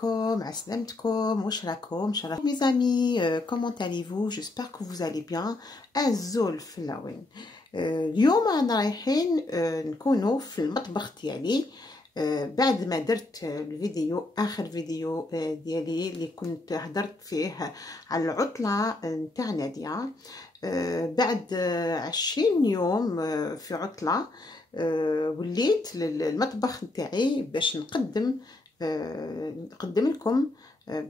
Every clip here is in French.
Comme عسلامتكم واش راكم mes amis, comment allez-vous? J'espère que vous allez bien. الزول في اللون. اليوم رانا رايحين نكونوا في المطبخ ديالي بعد ما درت الفيديو اخر فيديو ديالي اللي كنت هدرت فيه على العطله نتاع ناديه. بعد 20 يوم في عطله وليت للمطبخ نتاعي باش نقدم لكم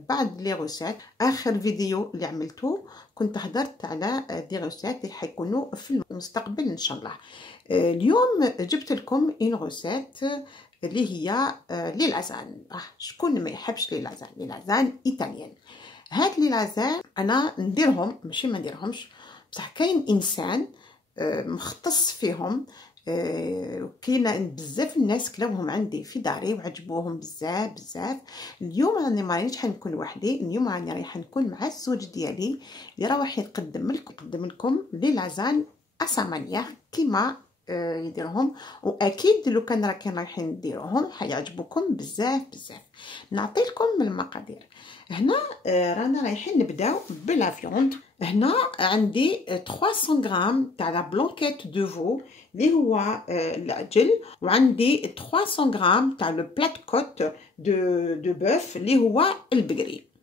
بعض لي روسيت. اخر فيديو اللي عملته كنت هدرت على دي روسيت اللي حيكونوا في المستقبل ان شاء الله. اليوم جبت لكم ان روسيت اللي هي لي لازان. شكون ما يحبش لي لازان ايطاليان. هاد لي لازان انا نديرهم، ماشي ما نديرهمش، بصح كاين انسان مختص فيهم. كاينه بزاف الناس كلاوهم عندي في داري وعجبوهم بزاف. اليوم راني مانيش حنكون وحدي، اليوم راني رايحه نكون مع الزوج ديالي اللي راح يقدم لكم لي لازان اسامانيا كيما يديرهم، واكيد لو كان رايحين نديروهم حيعجبوكم بزاف. نعطي لكم المقادير. هنا رانا رايحين نبداو بلا فيوند. هنا عندي 300 غرام تاع لا بلانكيت دو فو اللي هو العجل، وعندي 300 غرام تاع لو بلات كوت دو بوف اللي هو البقري.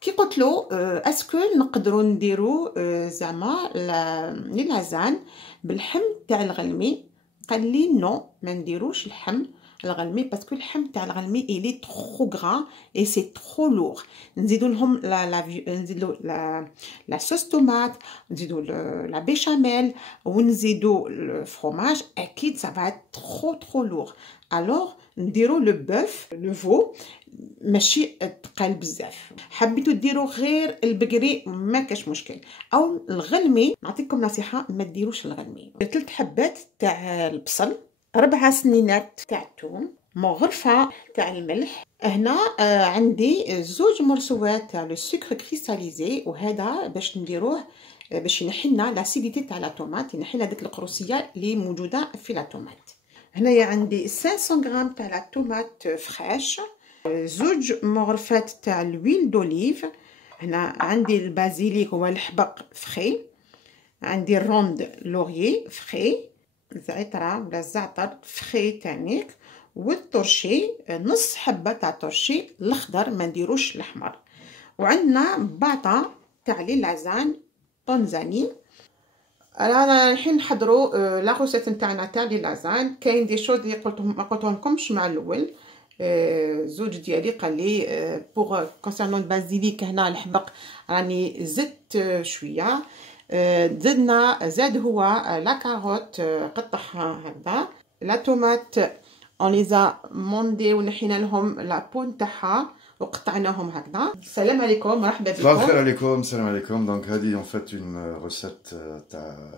كي قلت له اسكو نقدروا نديروا زعما لي لازان باللحم تاع الغلمي، قال لي نو ما نديروش اللحم الغلمي باسكو اللحم تاع الغلمي إلي ترو غرا اي سي ترو لور. نزيدوا لهم نزيدوا لا صوص طوماط، نزيدوا لا بيشاميل، ونزيدوا الفرomage، اكيد سافا ترو لور. الوغ نديروا لو بوف لو فو ماشي تقال بزاف. حبيتو ديروا غير البقري ما كاش مشكل، او الغلمي. نعطيكم نصيحه ما ديروش الغلمي. 3 حبات تاع البصل، 4 سنينات تاع الثوم، مغرفه تاع الملح. هنا عندي 2 مرسوات تاع لو سكر كريستاليزي، وهذا باش نديروه باش ينحي لنا لاسيديتي تاع لا طوماط، ينحي لنا ديك القروسيه اللي موجوده في لا طوماط. هنايا عندي 500 غرام تاع لا طوماط فريش، 2 مغرفات تاع الويل دوليف. هنا عندي البازيليك هو الحبق فري، عندي الروند لوريي فري، الزعتره ولا الزعتر فري تانيك، والطرشي نص حبه تاع طرشي الاخضر، ما نديروش الاحمر. وعندنا باطا تاع لي لازان طنزاني. رانا الحين نحضروا لا روسيت نتاعنا تاع لي لازان. كاين دي شوز اللي ما قلتهم لكمش مع الاول. زوج ديالي قال لي بوغ كونسيرنون البازيليك هنا الحبق راني زدت شويه. زاد هو لا كاروت قطعها هكذا، لا طوماط اون ليزا موندي ونحينا لهم لا بو نتاعها وقطعناهم هكذا. السلام عليكم، مرحبا بكم. الخير عليكم، السلام عليكم. دونك هذه اون فيت اون روسيت تاع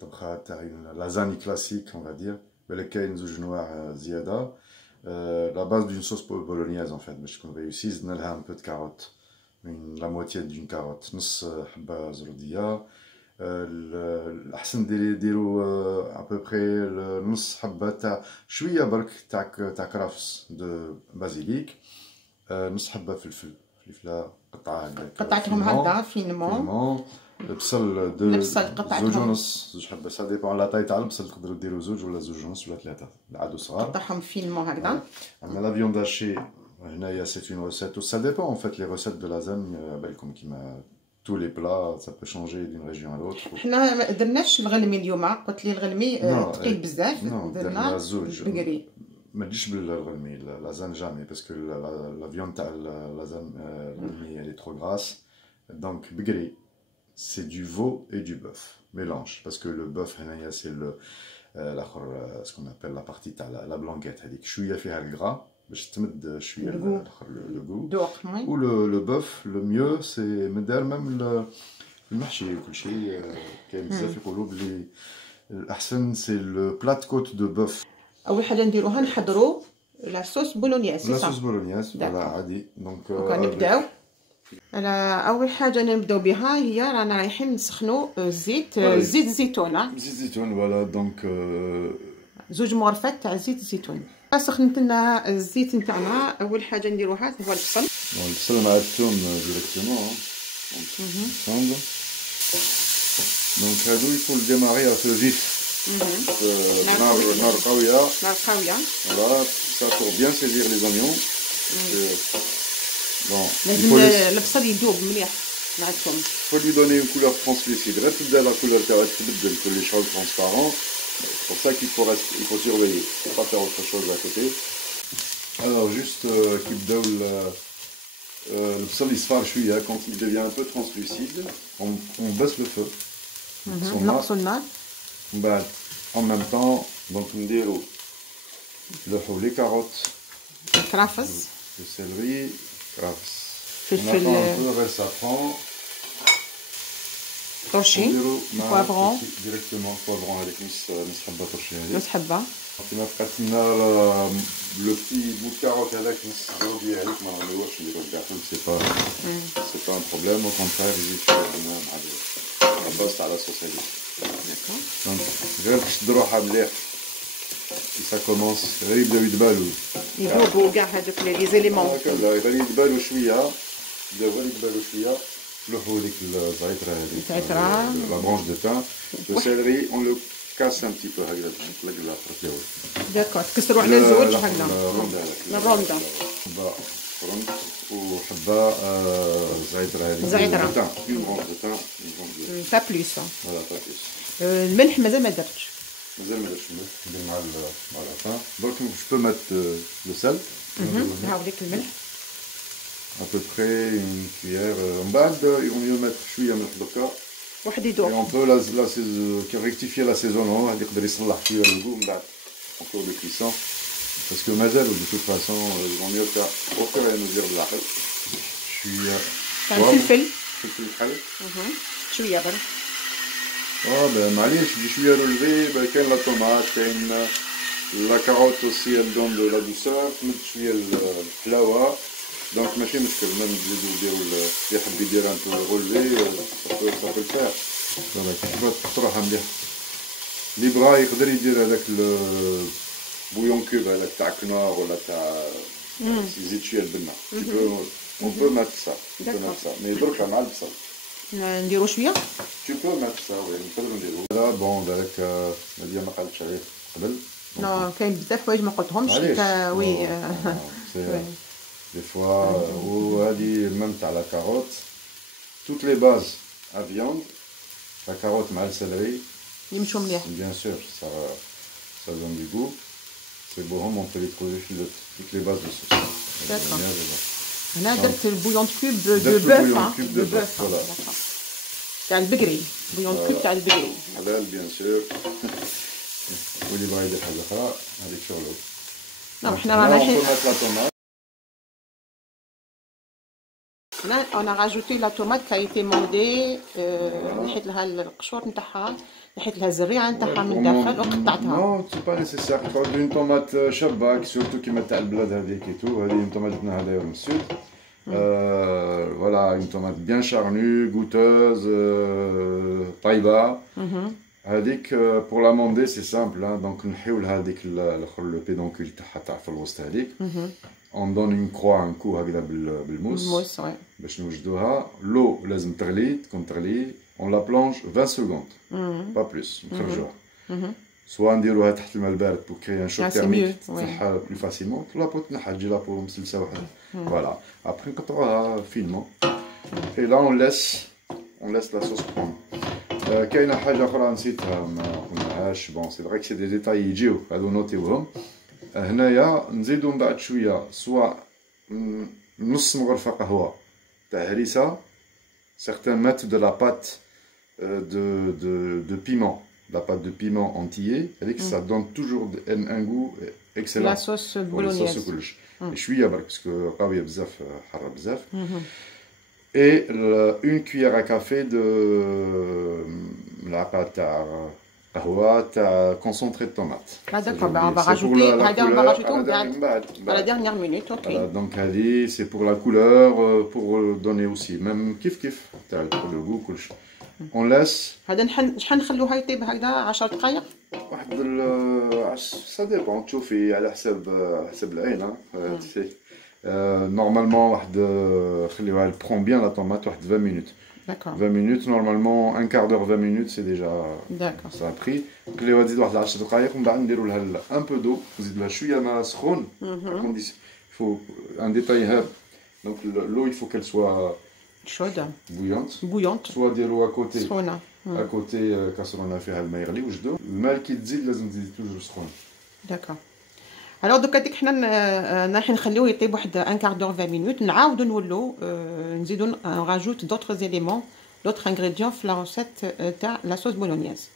طبخه تاع لازاني كلاسيك اون فادير، بالك كاين 2 انواع زياده. لا باز دون صوص بولونياز اون فيت باش تكون ريوسي، زدنا لها ان بو د كاروت، من لا موتيي دون كاروت، نص حبه زروديه. الاحسن ديروا ابوبري نص حبه تاع شويه برك تاع كرافس دو بازيليك، نص حبه فلفله قطعتهم هكذا فينمون. البصل زوج ونص، 2 حبه، سا ديبون لا طاي تاع البصل، تقدروا ديروا 2 ولا 2 ونص ولا 3 عادو صغار. قطعهم فينمون هكذا. اما لا فيوند هاشي هنايا سي اون روسيت، و سا ديبون ان فيت لي روسيت دو لازاني بالكم كيما tous les plats ça peut changer d'une région à l'autre. حنا ما درناش الغلمي اليوم، قلت لي الغلمي ثقيل بزاف، درنا زوج بقري. ما تجيش بالغلمي لازان جامي باسكو لا فيوند تاع لازان الغلمي اللي ترو غراس. دونك بقري سي دو فو اي دو بوف ميلانج، باسكو لو بوف هنايا سي الاخر سكون ابل لا بارتي تاع لا بلانكيت، هذيك شويه فيها الكرا باش تمد شويه الاخر لو غو. و لو بوف لو ميو سي مدار ميم المحشي كلشي. كاين بزاف يقولوا بلي الاحسن سي لو بلات كوت دو بوف. اول حاجه نديروها نحضروا لا صوص بولونياز. لا صوص بولونياز ولا عادي. دونك نبداو. اول حاجه نبداو بها هي رانا رايحين نسخنوا زيت الزيتون. زيت زيتون فوالا. دونك 2 مغرفات تاع زيت الزيتون. سخنت لنا الزيت نتاعنا. اول حاجه نديروها هو البصل. البصل مع الثوم ديريكتومون. دونك هادو يفو ديماري في فيف. نار قويه. نار قويه. فوالا ça pour bien saisir les oignons. Bon, لازم البصل يذوب مليح مع الثوم. faut lui donner une couleur translucide. غير تبدا لا كولور تاعها تبدل كل شغل transparent. C'est pour ça il faut surveiller. Il ne faut pas faire autre chose à côté. Alors juste كي بداو البصل يصفر شويه. Quand il devient un peu translucide, on baisse le feu. نقصوا النار. من بعد en même temps donc نديرو نلوحو لي كاروت. الكرافس. السيلري كرافس. فلفل. غير سافران. طرشي. بوافرون. ديريكتومون بوافرون هذيك نص حبه طرشي هذيك. نص حبه. كيما بقات لنا لو بتي بو كاروت هذاك نص زوجي هذيك ما نعملوش نديرو كاع كل سي با ان بروبليم. او كونترير يزيد شويه مع الباص تاع لا صوص هذيك. دونك غير تشد روحها مليح. ça commence غير يبداو يدبالو يذوبوا كاع هذوك لي زيليمون هكذا. غير يدبالو شويه. يبداو غير يدبالو شويه. نلوحو ديك الزعتره هذيك. الزعتره. لا برونش دو بان. لو سيلري اون لو كاس ان بتي بو هكذا باش نطلق الاخر ديالو. داكور تكسروا على زوج هكذا. الروندا. حبه فرنت وحبه زعتره هذيك. زعتره. اون برونش دو بان. با بليس. فوالا با بليس. الملح مازال ما درتش. مازال ما درتش الملح. ندير مع الفان. دونك جو بو مات لو سال. هاوليك الملح. à peu près une cuillère. من بعد on y mettre شويه ملح بركا. واحد يدوق. Et on peut rectifier l'assaisonnement. هذا يقدر يصلح شويه الجو من بعد en cours de cuisson. parce que مازال de toute façon il vaut mieux au fur et à mesure بالعقل. شويه. فلفل. فلفل حل. شويه برك. معليش بدي شويه رولفي. كاين لا طوماط كاين لا كاروت aussi elle donne de la douceur. تمد شويه الحلاوه. دونك ماشي مشكل. ما نزيدو نديرو اللي يحب يدير ان بو رولفي صافي الفير. فوالا كيفاش تطرحها مليح. اللي بغا يقدر يدير هذاك بويون كوب هذاك تاع كنار ولا تاع يزيد شويه البنه. اون بو مات سا. مي دركا مع البصل. نديرو شويه. Tu peux mettre ça, oui, نقدرو نديرو. لا بون هذاك هادي ما قالتش عليه قبل. نو كاين بزاف حوايج ما قلتهمش. وي. Des fois, ou même t'as la carotte, toutes les bases à viande, la carotte mal céleri, bien sûr, ça donne du goût. C'est bon, on peut les trouver sur toutes les bases de sauce. D'accord. Là, درت البouillon de cube de bœuf. Voilà. تاع البقري. bouillon de cube تاع البقري. حلال bien sûr. واللي بغا يدير حاجة أخرى هذيك شغلو. Non, حنا رانا الحين. On peut mettre la tomate. Là, on a rajouté la tomate qui a été mondée. نحيت لها القشور نتاعها. نحيت لها الزريعه نتاعها من الداخل وقطعتها. Non, c'est pas nécessaire. تقعد une tomate شابه surtout كيما تاع البلاد هذيك et tout. هذه une tomate جبناها هذايا من السود. Voilà, une tomate bien charnue, goûteuse, طيبه. هذيك pour la monder c'est simple. Donc نحيو لها هذيك الاخر لو بيدونكول تاعها تاع في الوسط هذيك. On donne une croix, un coup هكذا بالموس باش نوجدوها. لو لازم تغلي تكون تغلي. On la plonge 20 secondes. Pas plus. نخرجوها. سواء نديروها تحت الماء البارد pour créer un choc thermique تنحى plus facilement. لابو تنحى تجي لابو مسلسه وحده. Voilà. Après نقطعوها finement. Et là on laisse la sauce prendre. كاينه حاجه اخرى نسيتها ما قلناهاش. بون سي فري كو سي دي ديتاي يجيو هادو نوتيوهم. هنايا نزيدو من بعد شويه سواء نص مغرفه قهوه تاع هريسه. certains mettent de la pâte de piment, la pâte de piment entier. هذيك ça donne toujours un goût excellent. La sauce bolognaise. كلش شويه برك باسكو قويه بزاف حاره بزاف. et une cuillère à café de ملعقه تاع قهوه تاع concentré de tomate. D'accord, on va rajouter à la dernière minute. OK. Donc هذه c'est pour la couleur, pour donner aussi même كيف تاع le goût كلشي. On laisse. هذا شحال نخلوها يطيب هكذا 10 دقائق. واحد سا ديبون تشوفي على حسب العين نورمالمون واحد خليوها برون بيان لا طوماط واحد 20 مينوت. D'accord. 20 minutes, normalement, un quart d'heure, 20 minutes, c'est déjà. D'accord. Ça a pris. نقليوها تزيد واحد 10 دقائق ومن بعد نديرو لها un peu d'eau, نزيدو لها شوية ماء سخون. Il faut un détail هاب. Donc l'eau, il faut qu'elle soit Chaude. bouillante. Bouillante. soit ديرو à côté. سخونة. à côté كاسرونة فيها الماء يغلي وجدو. الماء كي تزيد لازم تزيد توجور سخون. D'accord. Alors دوكا ديك حنا راح نخليوه يطيب واحد ان كار دور 20 مينوت نعاودو نولو نزيدو نراجوت دوطخ إليمون دوطخ انغريديون في لا روسيت تاع لا صوص بولونياز.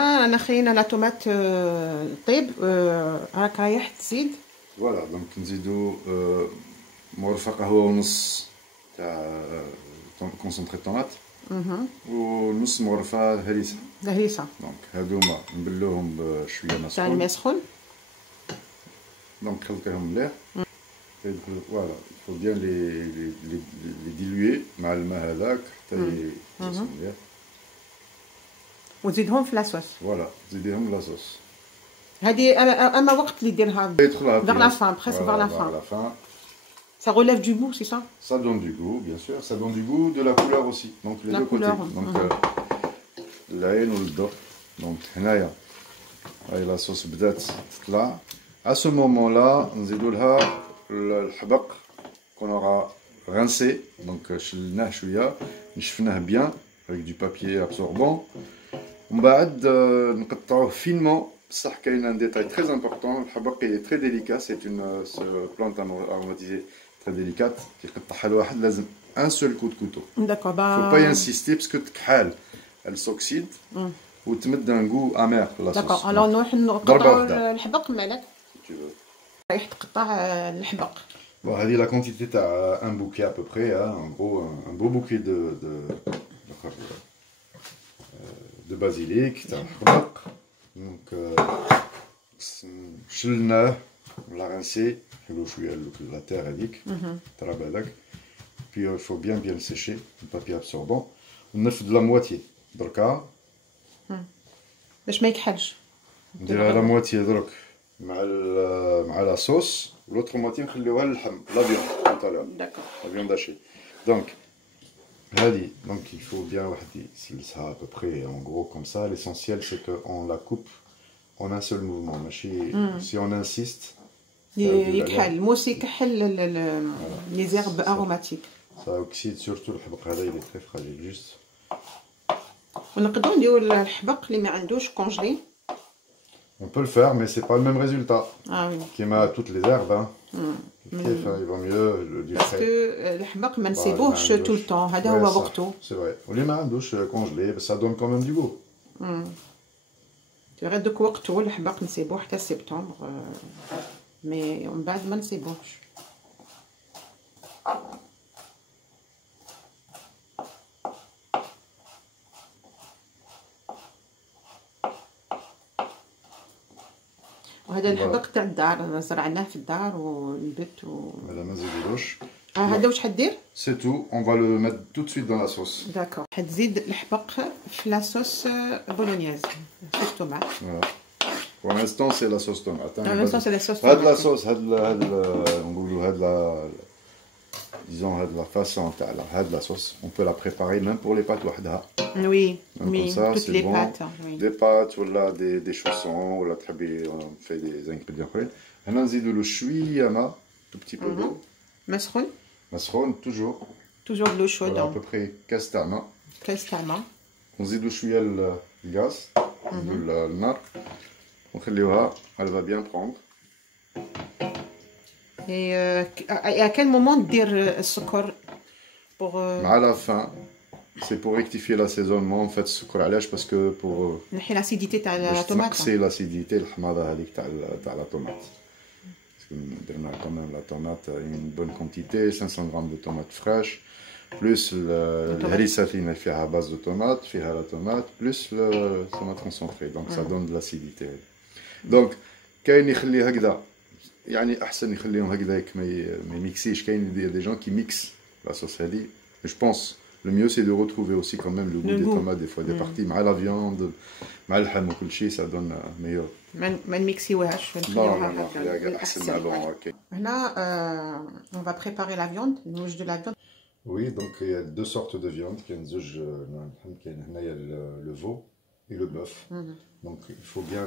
انا خلينا لا طوماط طيب راك رايح تزيد. فوالا دونك نزيدو مرفق قهوة ونص تاع كونسونطري طوماط ونص مرفق هريسة. هريسة. دونك هادوما نبلوهم بشوية ماء تاع الماء سخون. Donc, voilà, il faut bien les diluer مع الماء هذاك حتى يصيروا مليح. وتزيدهم في لاصوص. فوالا تزيديهم لاصوص. هذه اما وقت اللي ديرها يدخلها vers la fin, presque vers la fin. Ça relève du goût, c'est ça? Ça donne du goût, bien sûr. Ça donne du goût, de la couleur aussi. Donc les deux côtés. Donc العين والضوء. Donc هنايا هاي لاصوص بدات تطلع. À ce moment-là, نزيدو لها الحبق qu'on aura rincé. Donc شلناه شوية نشفناه bien avec du papier absorbant. ومن بعد نقطعوه finement. بصح كاين un détail très important. الحبق il est très délicat. C'est une plante aromatisée très délicate. كيقطعها الواحد لازم un seul coup de couteau. D'accord. Faut pas y insister parce que تكحال elle s'oxyde. وتمد un goût amer la sauce. D'accord. Alors نروح نقطعوا الحبق مالك. رايح تقطع الحبق. Bon, هذه la quantité تاع un bouquet à peu près, hein, en gros un beau bouquet de basilic تاع الحبق. Donc شلناه ولا rincé نحلو شويه la terre هذيك التراب هذاك. Puis il faut bien le sécher, le papier absorbant. ونرفد la moitié دركا باش ما يكحلش. نديرها la moitié درك مع la sauce, l'autre moitié نخليوها للحم, la viande tout à l'heure. D'accord. La viande hachée. Donc, هذه, donc il faut bien واحد يسلسها à peu près, en gros comme ça. L'essentiel c'est qu'on la coupe en un seul mouvement. ماشي si on insiste. يكحل, موسي يكحل les herbes aromatiques. Ça oxyde surtout الحبق هذا, il est très fragile, juste. ونقدروا نديروا الحبق اللي ما عندوش كونجلي. On peut le faire, mais c'est pas le même résultat. Ah oui. Qui m'a toutes les herbes, hein. Il vaut mieux du frais. Parce que الحبق ما نسيبوهش tout le temps. هذا هو وقته. C'est vrai. واللي ما عندوش congelé, ça donne quand même du goût. غير دوك وقته الحبق نسيبوه حتى سبتمبر. مي ومن بعد ما نسيبوهش. وهذا الحبق تاع الدار زرعناه في الدار ونبت هذا ما نزيدولوش. هذا واش حدير؟ C'est tout, on va le mettre tout de suite dans la sauce. داكور. حتزيد الحبق في لا صوص بولونياز صوص طوماط. Voilà. Pour l'instant c'est la sauce tomate. Pour l'instant c'est la sauce tomate. tomate. La sauce, نقولوا disons la façon تاع la sauce, on peut la préparer même pour les pâtes وحدها. Oui, oui, ça, toutes les bon. pâtes. Oui. Des pâtes ou là des chaussons ou là تحبي on fait des ingrédients اخرين. هنا نزيدوا له شويه ماء, tout petit peu d'eau. مسخون. مسخون toujours. Toujours de l'eau chaude. Voilà, à peu près كاس تاع ماء. كاس تاع ماء. نزيدوا شويه الغاز, النار, ونخليوها, elle va bien prendre. Et à quel moment dire السكر pour à la fin, c'est pour rectifier l'assaisonnement en fait السكر علاش parce que pour نحي l'acidité تاع la tomate. C'est l'acidité الحماضه هذيك تاع la tomate. Parce que درنا quand même la tomate une bonne quantité, 500 grammes de tomates fraîches plus الهريسه اللي فيها base de tomate, فيها la tomate plus le tomate concentré, donc ça donne de l'acidité. Donc كاين يخلي هكذا, يعني احسن يخليهم هكذاك ما يميكسيش. كاين دي جون كي ميكس لا صوص هذه, جو بونس Le mieux, c'est de retrouver aussi quand même le goût des tomates, des fois des parties, مع la viande, مع اللحم وكل شيء, ça donne meilleur. ما نميكسيوهاش نخليوها هكا أحسن. Bon, ok. هنا on va préparer la viande, نوجد de la viande. Oui, donc il y a deux sortes de viande. Il y a le veau et le bœuf. Donc il faut bien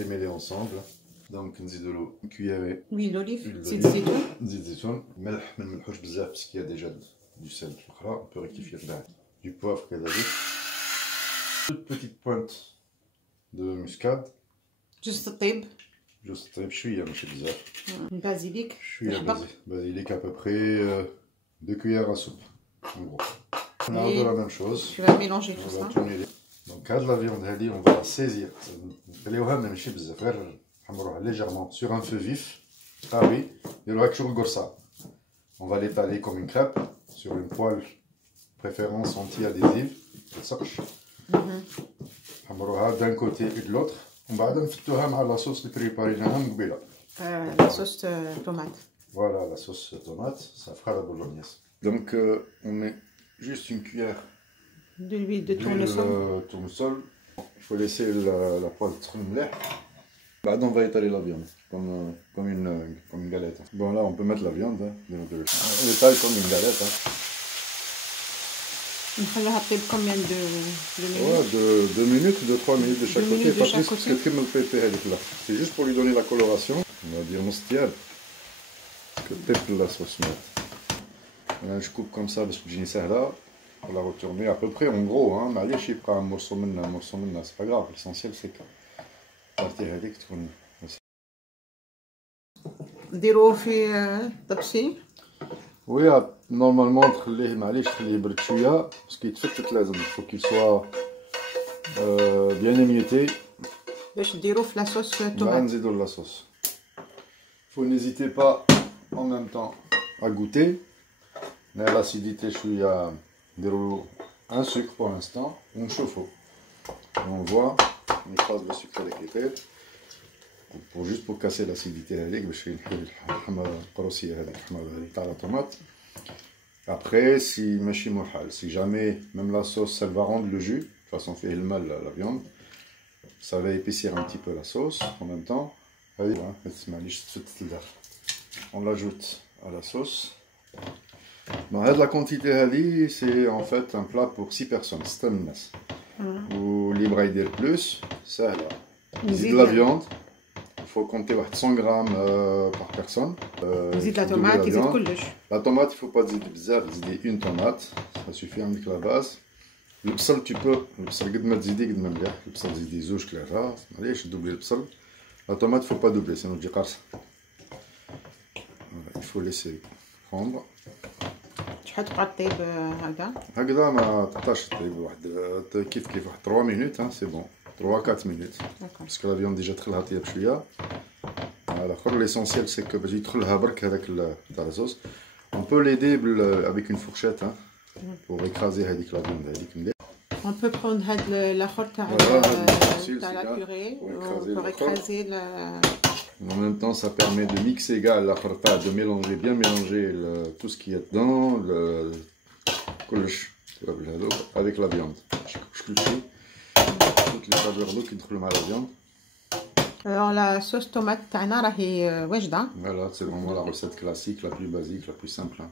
les mêler ensemble. Donc on de l'eau, une cuillerée. Oui, l'olive, c'est du zeytoun. Zeytoun, melh, mais le melh bzaf parce qu'il y a déjà du sel. On peut rectifier là. Du poivre kadalik. Toute petite pointe de muscade. Juste طيب. Juste طيب شوية ماشي بزاف. Basilic. شوية basilic à peu près 2 cuillères à soupe. En gros. On a de la même chose. Tu vas mélanger tout ça. Donc la viande on va la saisir. نخليوها ماشي بزاف غير نحمروها légèrement sur un feu vif. طاوي نديروها كشغل قرصة. On va l'étaler comme une crêpe sur une poêle préférence anti-adhésive. تلصقش. نحمروها d'un côté et de l'autre. ومن بعد نفتوها مع la sauce اللي بريباريناها من قبيله. La sauce tomate. Voilà, la sauce tomate, ça fera la bolognaise. Donc on met juste une cuillère de l'huile de tournesol. Il faut laisser la poêle trembler. Bah, on va étaler la viande comme une galette. Bon, là on peut mettre la viande. Hein. On étale comme une galette. Hein. نخليها تطيب combien de minutes? Ouais, 2 minutes, 2-3 minutes de chaque côté. Pas plus parce que كيما الفلفل هذيك là. C'est juste pour lui donner la coloration. On va dire نص ديال. Que تطيب la sauce mate. Je coupe comme ça parce que j'ai سهلة. On va la retourner à peu près en gros. Hein. معليش يبقى morceau منها, c'est pas grave. L'essentiel c'est que partie هذيك تكون. نديروه في طبسي. Oui, normalement تخليه معليش تخليه يبرد شوية parce qu'il يتفتت لازم. Il faut qu'il soit bien émietté. باش نديروه في la sauce tomate. نزيدو la sauce. Faut n'hésitez pas en même temps à goûter. Mais l'acidité شوية نديرو un sucre pour l'instant ونشوفو. On voit, on écrase le sucre avec les têtes. Juste pour casser l'acidité هذيك باش ينحي الحمرة القروسية هذيك الحمرة هذيك تاع la tomate. Après, si ماشي محال, si jamais même la sauce elle va rendre le jus, de toute façon fait le mal la viande, ça va épaissir un petit peu la sauce en même temps. On l'ajoute à la sauce. Bon, la quantité هذه c'est en fait un plat pour 6 personnes, c'est الناس. واللي يبغى يدير plus, سهلة. نزيد la viande. Il faut compter 100 grammes par personne. نزيد la tomate, يزيد كلش. La tomate, il ne faut pas تزيد بزاف, تزيدي une tomate, ça suffit avec la base. البصل tu peux, البصل قد ما تزيدي قد ما مليح, البصل تزيدي 2-3, معليش دوبلي البصل. La tomate, il ne faut pas doubler, sinon تجي قارصة. Il faut laisser prendre. شحال تبقى طيب هكذا؟ هكذا ما تبقاش طيب واحد كيف 3 minutes, hein, c'est bon. 3-4 minutes. Parce que la viande déjà تخلها طيب شوية. Alors l'essentiel c'est que باش يدخلها برك هذاك تاع la sauce. On peut l'aider avec une fourchette hein, pour écraser هذيك la viande هذيك مليح. On peut prendre هاد الاخر تاع la purée. On peut écraser En même temps, ça permet de mixer de mélanger, bien mélanger tout ce qu'il y a dedans, avec la viande. Toutes les saveurs d'eau qui entrent dans la viande. Alors la sauce tomate تاعنا راهي واجدة. Voilà, c'est vraiment la recette classique, la plus basique, la plus simple.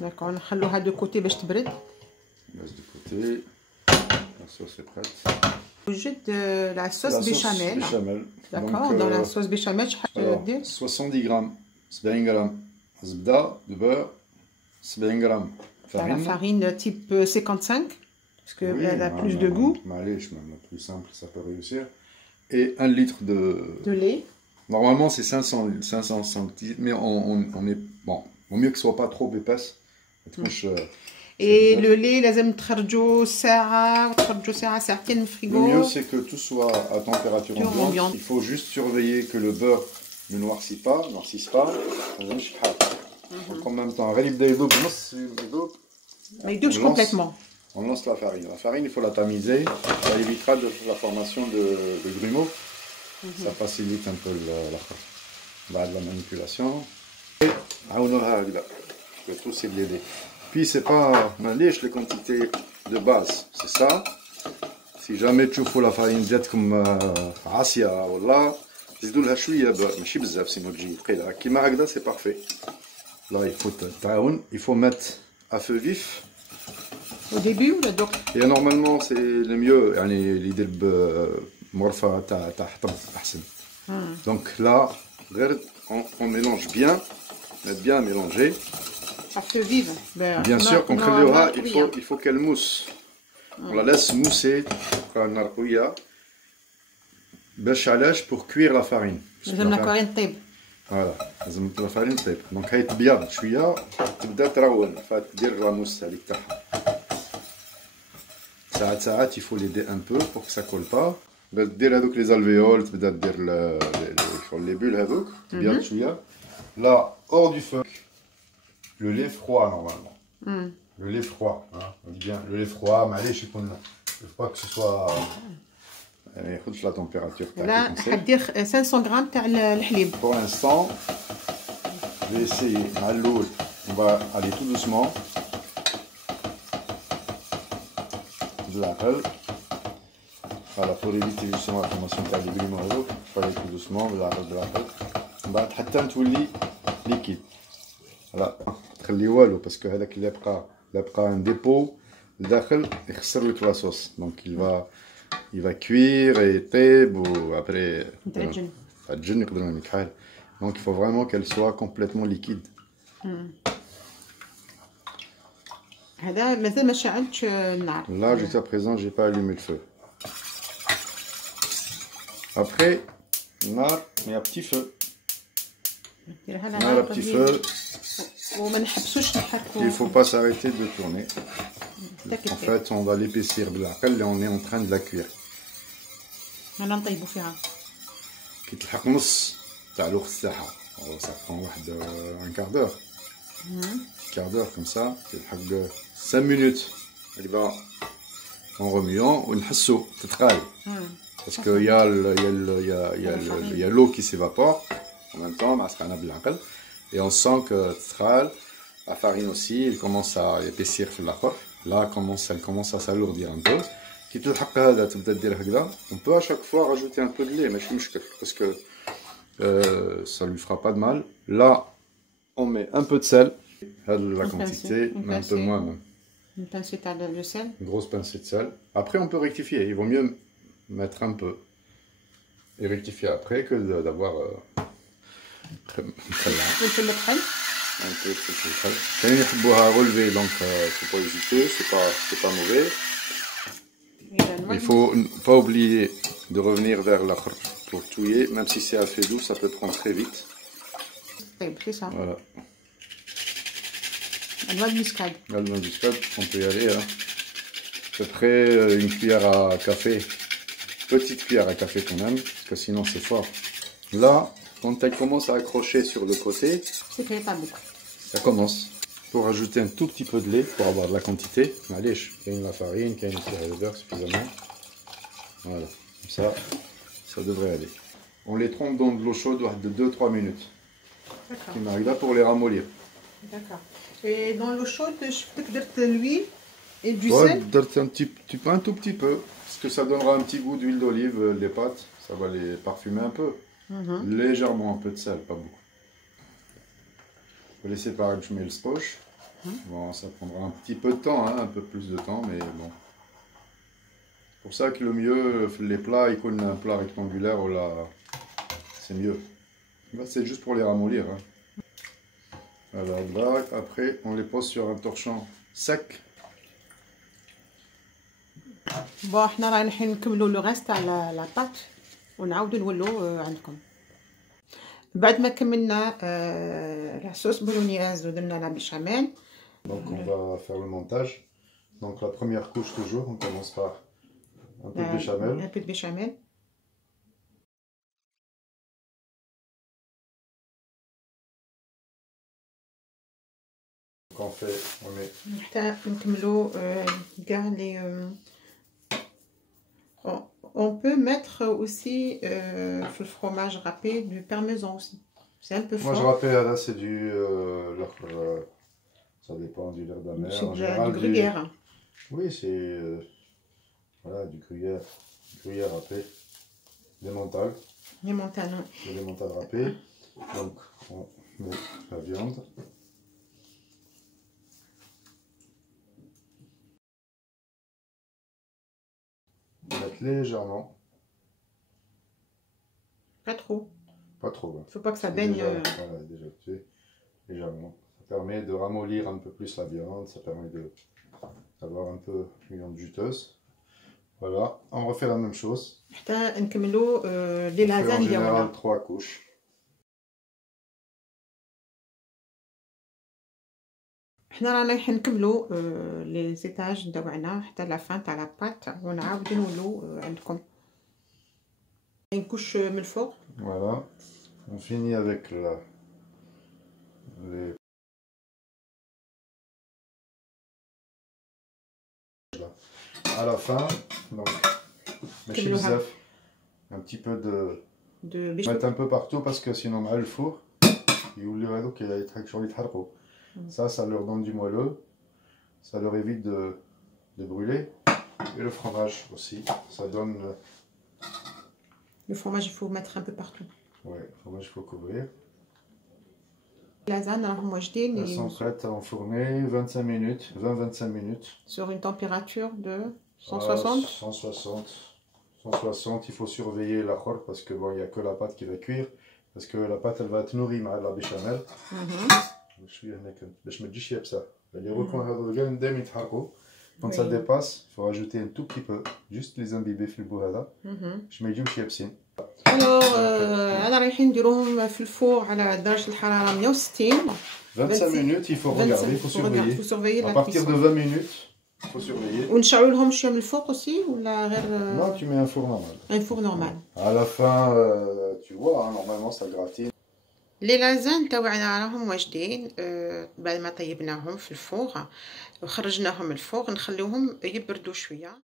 D'accord, نخلوها de côté باش تبرد. Laisse de côté. La sauce est prête. نوجد la sauce béchamel. D'accord, dans la sauce béchamel شحال دير؟ 70 grammes, 70 grammes زبدة de beurre, 70 grammes farine. La farine type 55 parce qu'elle a plus de goût. معليش, même la plus simple, ça peut réussir. Et 1 litre de lait. Normalement c'est 500 centilitres, mais on est bon. Vaut mieux que ce soit pas trop épaisse. Et le lait, لازم تخرجوا ساعة وتخرجوا ساعتين من الفريغو. Le mieux c'est que tout soit à température ambiante. Il faut juste surveiller que le beurre ne noircisse pas. Donc en même temps, غير يبدا يذوب نص يذوب. ما يذوبش complètement. On lance la farine. La farine, il faut la tamiser. Ça évitera la formation de grumeaux. Ça facilite un peu la manipulation. Et Le tout c'est de l'aider. Puis c'est pas les quantités de base, c'est ça. Si jamais tu fais la farine ديالكم عاصيه ولا زيدوا لها شويه ماشي بزاف سينو تجي ثقيله كيما هكذا سي بارفي. Là il faut تعاون, il faut mettre à feu vif. Au début ou donc? Et normalement c'est le mieux يعني اللي يدير بمرفه تاع حطب احسن. Donc là on mélange bien, bien mélanger. À feu vif. Bien sûr qu'on il faut qu'elle mousse. On la laisse mousser pour cuire la farine. La farine طيب. Voilà, la farine طيب. Donc هي تبيض شويه تبدا ترون فتدير الراموس هذيك تاعها. ساعات il faut l'aider un peu pour que ça colle pas. دير هذوك les alvéoles تبدا دير les bulles هذوك تبيض شويه. Là hors du feu. Le lait froid normalement. Le lait froid, hein. On dit bien le lait froid, mais allez, je ne veux pas que ce soit. Écoute la température. Là, on va dire 500 grammes de lait. Pour l'instant, je vais essayer. On va aller tout doucement. De la pelle. Voilà, pour éviter justement la formation de l'agrément, il faut aller tout doucement. De la pelle. On va attendre tout le liquide. Voilà. خليه والو باسكو هذاك اللي بقى ان ديبو لداخل يخسر لك لا صوص دونك il va cuire et يطيب و après تعجن يقدر يعمل كحال donc il faut vraiment qu'elle soit complètement liquide. هذا مازال ما شعلتش النار. Là jusqu'à présent j'ai pas allumé le feu. Après النار mais à petit feu. À petit feu. Il ne faut pas s'arrêter de tourner. En fait, on va l'épaissir et on est en train de la cuire. Qui تلحق نص تاع الوقت تاعها. Ça prend un quart d'heure. Un quart d'heure comme ça. تلحق 5 minutes. En remuant ونحسو تتقال. Parce qu'il y a l'eau qui s'évapore. En même temps, et on sent que la farine aussi, elle commence à épaissir là, elle commence à s'alourdir un peu. On peut à chaque fois rajouter un peu de lait, mais parce que ça lui fera pas de mal. Là, on met un peu de sel, la quantité, un peu moins même. Une pincée de sel. Une grosse pincée de sel. Après, on peut rectifier. Il vaut mieux mettre un peu et rectifier après que d'avoir فلفل الكحل. Un peu de فلفل الكحل. كاين اللي يحبوها relever donc faut pas hésiter, c'est pas mauvais. Il faut pas oublier de revenir vers l'autre pour touiller, même si c'est à feu doux, ça peut prendre très vite. C'est ça. Voilà. La noix de muscade. La noix de muscade, on peut y aller. Hein. À peu près une cuillère à café, petite cuillère à café quand même, parce que sinon c'est fort. Là, quand elle commence à accrocher sur le côté, c'est fait pas beaucoup. Ça commence. Il faut rajouter un tout petit peu de lait pour avoir de la quantité. Allez, il y a la farine, il y a le beurre suffisamment. Voilà, comme ça devrait aller. On les trompe dans de l'eau chaude de 2-3 minutes. D'accord. Qui m'arrive là pour les ramollir. D'accord. Et dans l'eau chaude, je peux mettre de l'huile et du sel. Un tout petit peu, parce que ça donnera un petit goût d'huile d'olive, les pâtes, ça va les parfumer un peu. Légèrement un peu de sel, pas beaucoup. Je vais laisser par je mets le scotch. Bon, ça prendra un petit peu de temps, hein, un peu plus de temps, mais bon. C'est pour ça que le mieux, les plats, ils connaissent un plat rectangulaire, ou là, c'est mieux. C'est juste pour les ramollir. Hein. Alors là, après, on les pose sur un torchon sec. Bon, احنا راح نكملوا لو ريست على لا بات ونعاودوا نولوا عندكم. بعد ما كملنا الصوص بولونياز ودرنا لا بيشاميل. Donc on va faire le montage. Donc la première couche toujours, on commence par un peu de béchamel. Un peu de béchamel. Donc on fait, on met. حتى نكملوا كاع لي. On peut mettre aussi sur le fromage râpé du parmesan aussi. C'est un peu fort. Moi je rappelle là c'est du Ça dépend du verre de la mer. C'est En du général, gruyère. Oui, c'est voilà, du gruyère râpé, des mentales. Les montagnes. Des mentales râpées. Donc, on met la viande. On va mettre légèrement. Pas trop. Pas trop. Hein. Faut pas que ça baigne. Voilà, déjà tué. Légèrement. Ça permet de ramollir un peu plus la viande. Ça permet d'avoir un peu une viande juteuse. Voilà, on refait la même chose. حتى نكملوا لي لازان ديالنا. En général, 3 couches. حنا رانا رايحين نكملوا لي زيتاج تاعنا حتى لا فان تاع لا بات ونعاودو نولوا عندكم. une couche من الفوق. Voilà, on finit avec les... À la fin, donc, ماشي بزاف, un petit peu de... mettre un peu partout parce que sinon مع الفوق يوليو هذوك شغل يتحرقوا. Ça leur donne du moelleux, ça leur évite de brûler. Et le fromage aussi, ça donne... Le fromage, il faut mettre un peu partout. Ouais, le fromage, il faut couvrir. Les lasagnes, elles sont prêtes à enfourner 25 minutes, 20-25 minutes. Sur une température de 160 160, il faut surveiller la khor parce que bon, il n'y a que la pâte qui va cuire. Parce que la pâte, elle va être nourrie avec la béchamel. Quand ça dépasse, il faut rajouter un tout petit peu, juste les imbiber في البو هذا. باش ما يجيوش يابسين. Alors, انا رايحين نديروهم في الفور على درجة الحرارة 160. 25 minutes, il faut regarder, il faut surveiller. À partir de 20 minutes, il faut surveiller. ونشعلوا لهم شوية من الفوق aussi ولا غير Non, tu mets un four normal. Un four normal. À la fin, tu vois, hein, normalement ça gratine. لي لازان تاوعنا راهم واجدين. بعد ما طيبناهم في الفوغ وخرجناهم من الفوغ نخليوهم يبردوا شويه.